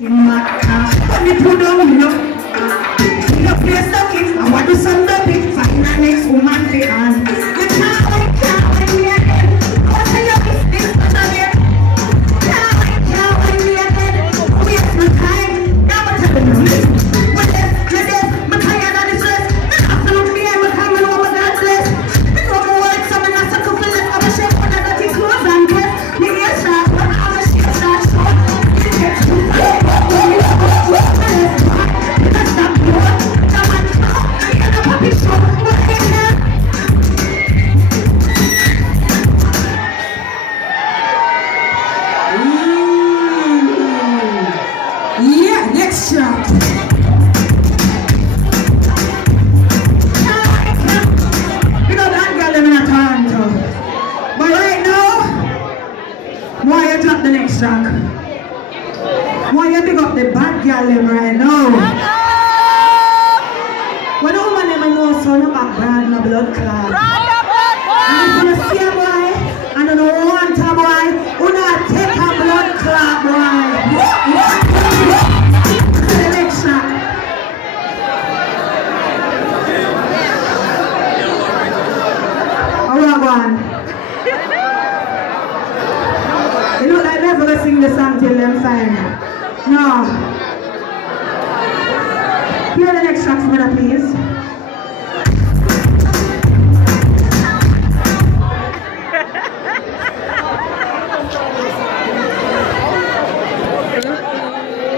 I want to send the big find the next woman to hand. You can't win me again. What's your business? Can't win me again. Waste my time. Now I'm telling you this. I'm tired of this stress. I'm not going to be able to come over that stress. I'm going to work something that's a couple of other shit. I'm going to take clothes and dress. Me ear shot. I'm a shit shot short. It gets too late. That's not good. Yeah, next track. You know that girl I'm in a turn to. But right now, why you drop the next track? Why you pick up the bad girl right now? When a woman never knows so no background, no blood clot. And if you see a boy, and you don't want a boy, you not take a blood clot boy. The next track. Alright, one. You look like they're gonna sing the song till them fine. No. Play the next track for me, please.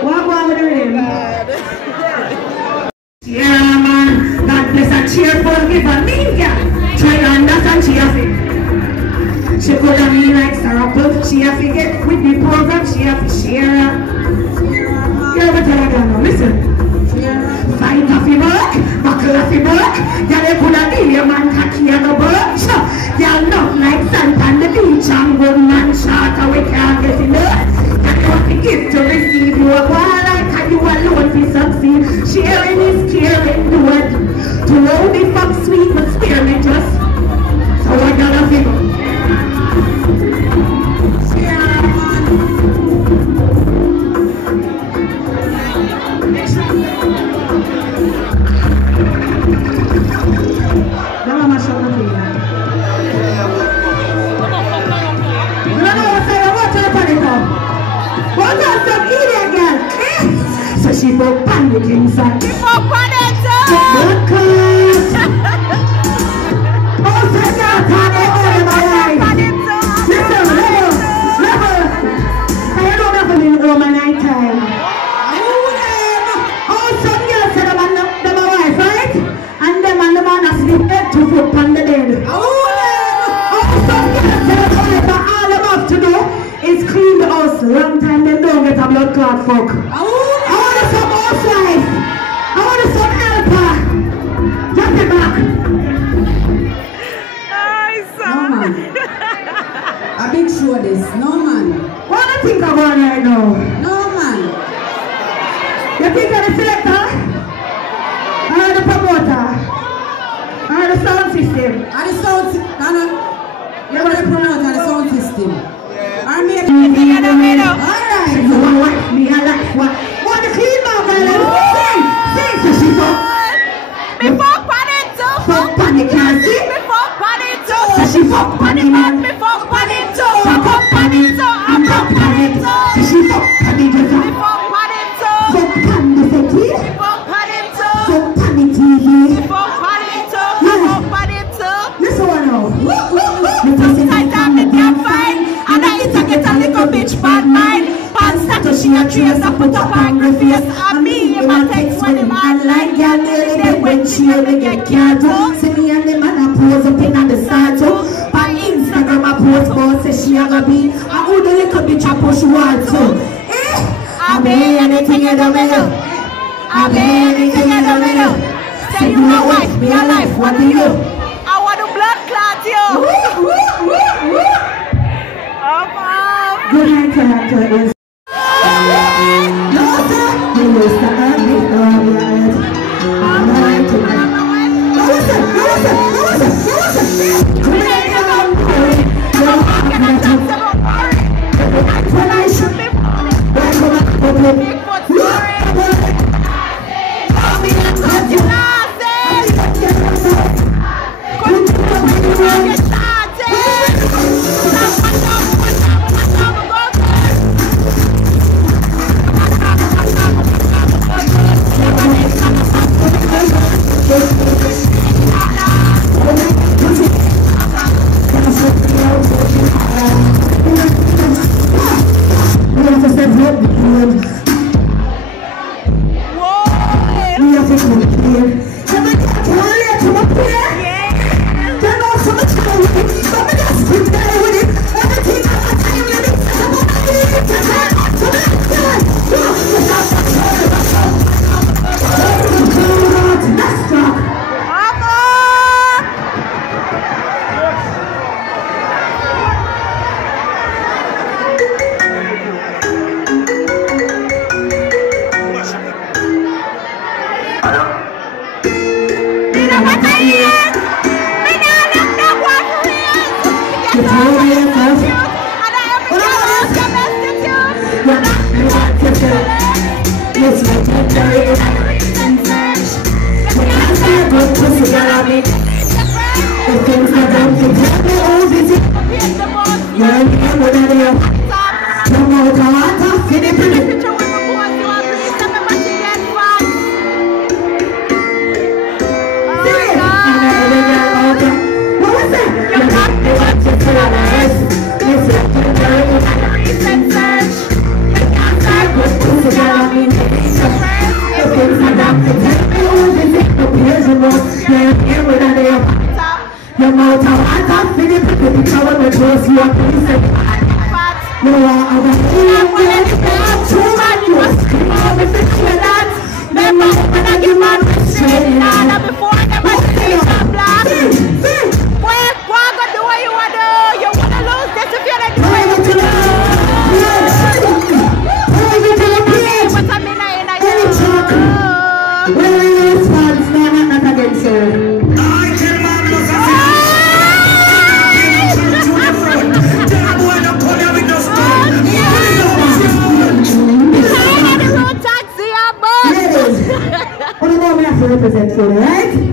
What one with the rhythm? Yeah, man. God bless a cheerful giver. Mean girl. Try to understand she have it. She could have been like Sarah Puff. She have to get with the program. She have to share. You ever tell her now? Listen. Fight off your work, buckle off your work. Y'all coulda deal your man cocky and a birch. Y'all not like sand on the beach and good man shot and we can't get enough. Y'all want to give to receive. You are one like you alone to succeed. Sharing is caring, do it. To know the fuck sweet but spare me just. So I gotta figure. So she broke panic inside. She broke panic inside. Oh, say that panic all my life. Listen, level. I don't have a little woman night time. Oh, some girls said them a wife, right? And them and the man has sleep head to foot on the bed. Oh, some girls said them a wife, but all them have to do is clean the house. Long time they don't get a blood clot fuck. Some housewife. I want some helper. Drop it back. Nice. No man. A big show this. No man. What do you think about it right now? No man. You think of the selector? Or the promoter? Or the sound system? Or the sound system. You're the promoter, the sound system. Or maybe the middle. Alright. You want what? Me I like what? Want to clean my girl? Sing. So she fuck. Me fuck panic too. Fuck panic, can't see? Me fuck panic too. So she fuck panic, man. Me fuck panic too. Fuck panic too. I'm fuck panic too. So she fuck panic too. Me fuck panic too. Fuck panic too. Me fuck panic too. Fuck panic TV. Me fuck panic too. Me fuck panic too. Listen one now. Me pussy tight and me damn fine. And I eat a get a little bitch bad mind. Pants status she a trace I put up angry face. And me in my text when the man like girl nearly dead when she only get canto. See me and the man a pose up in the saddle. On Instagram a post boss say she a go be. I who the little bitch a push want to. I be anything you do me do. I be anything you do me do. Say you a wife, me a life, what do you? I want to blood clot you. Good night to her. No sir, you used to have me all I'm right to Represent for right?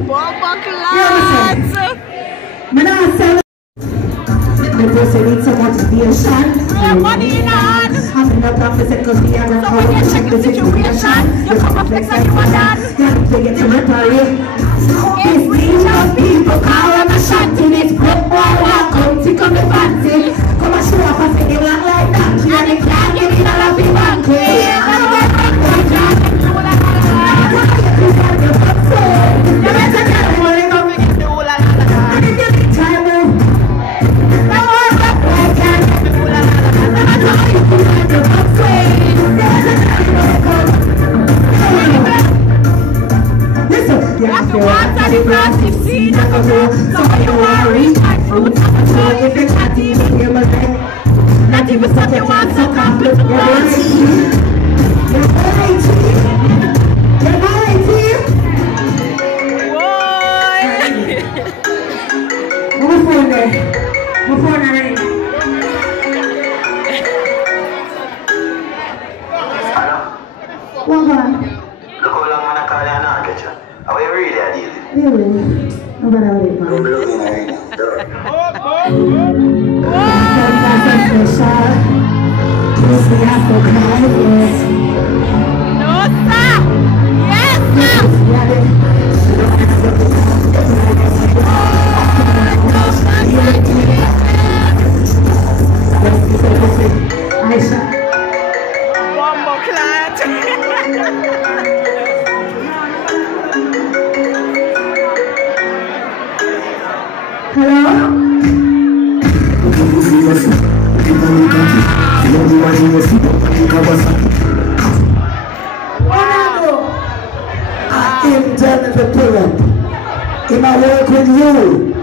They need some motivation. Money in hand. Having a prophecy because we are So when you check the situation, you come up next time you are done. You get to reparate. This legion of people call on a shot in it. Put boy walk out, take on the fancy. Come and show up and say you look like that. You can't give me all of the Not even stuff you want to come with in my work with you.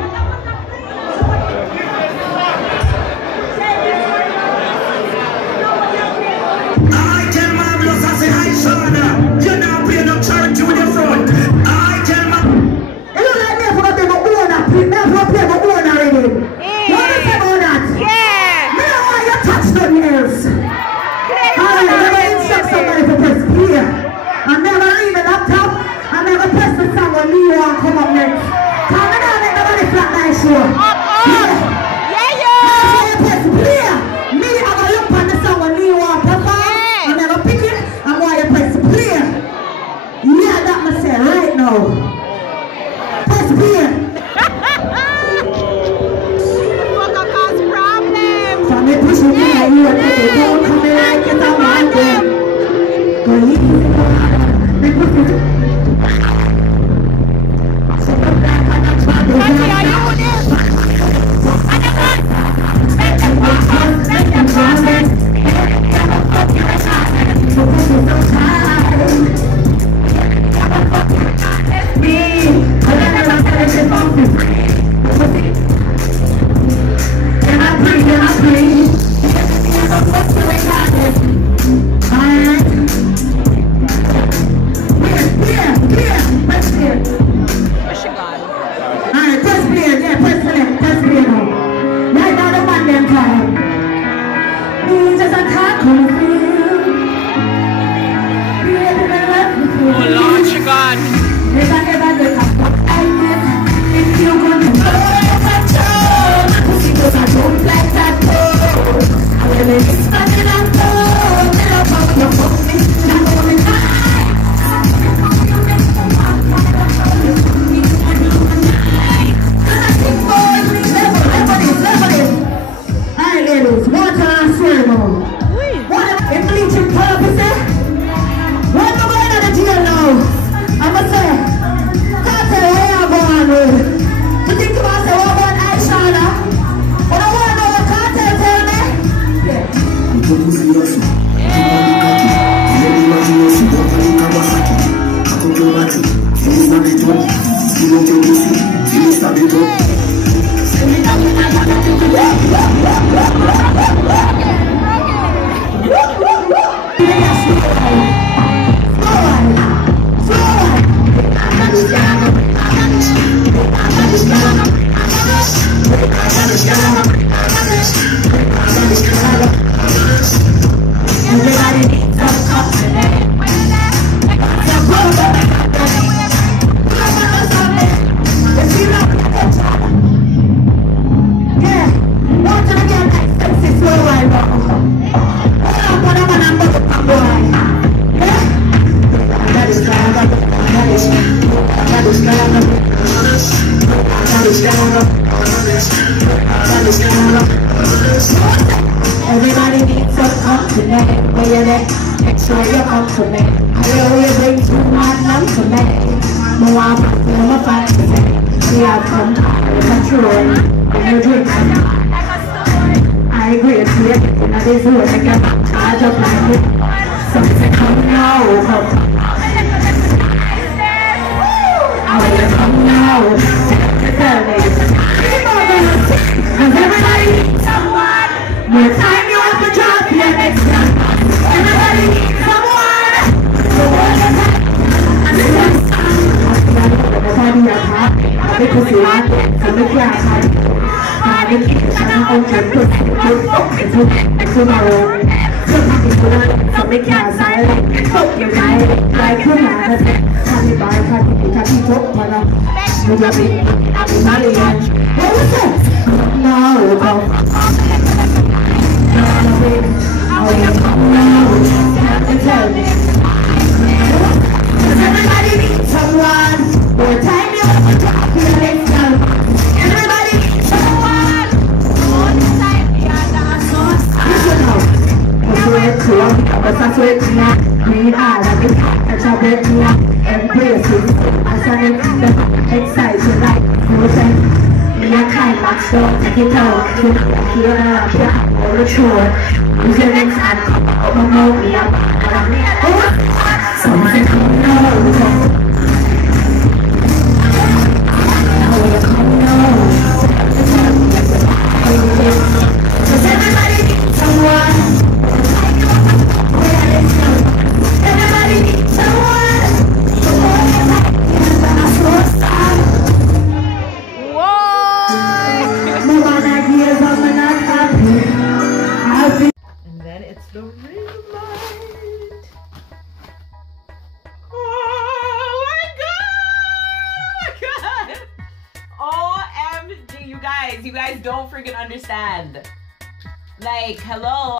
I tell Marvelous, I say, ISHAWNA, you're not playing no charity with your front. I tell you don't like me for the owner, please, me for play the owner already. You understand all that? Yeah. Me don't want you to touch nothing else. Alright, never instruct somebody to press clear. I never read the laptop. I never press the song when Leo and come up next. Come on down, make nobody flat night show. Yeah. I press play. Me, I go look on the song when Leo and perform. I never pick it. I'm going to press play. Yeah, that must say right now. Press play. Fuck up cause problems. So me push it like you and they don't come in like it's a man them. Go easy. Me push it. Never ever let us stop like this. If you're gonna go, pussy cause I don't like that though. I will let you stand in and go. Never fuck your fuck me, not going high. Alright ladies, water and ceremony. What in bleaching purposes? What am I going to the jail now? I'ma say, can't tell where I'm going with. You think about say, what about ISHAWNA? What I want to know, can't tell me? Yeah. Everybody needs some confidence. Yeah, one time again, expensive slow ride. What am I number one boy? Yeah, that is everybody needs some compliment. Where you let, make sure you compliment. I always bring too much compliment. More I'm a fantasy. We have some control. When you drink some, I agree with you. Everything that is good, I can charge up like it. Something come now, come. How you come now? Tell me. Cause everybody needs someone. More time you have to drop your next one. Everybody needs someone. So what is that? Everybody is happy. Because you want it. So make you happy. The kids are not out your pussy. Tomorrow. So happy for that. So make you silent. Fuck your mind. Like you have it. Happy by happy talk. You got me. Happy Malian. What was that? No, come. Tell me. Does everybody need someone? More time you have to talk to your next time. Everybody needs someone. More time you have to talk. Listen now. I swear to you, but I swear to you, need all of it. I shall bet you, embrace it. I shall excited like frozen. I can't match up, take it out. Here, all the chore. Use your next hand, come out my mouth, me up. Something coming out. Now you come out. Does everybody need someone? Everybody needs someone. And then it's the ring light. Oh my god! OMG, you guys don't freaking understand. Like, hello.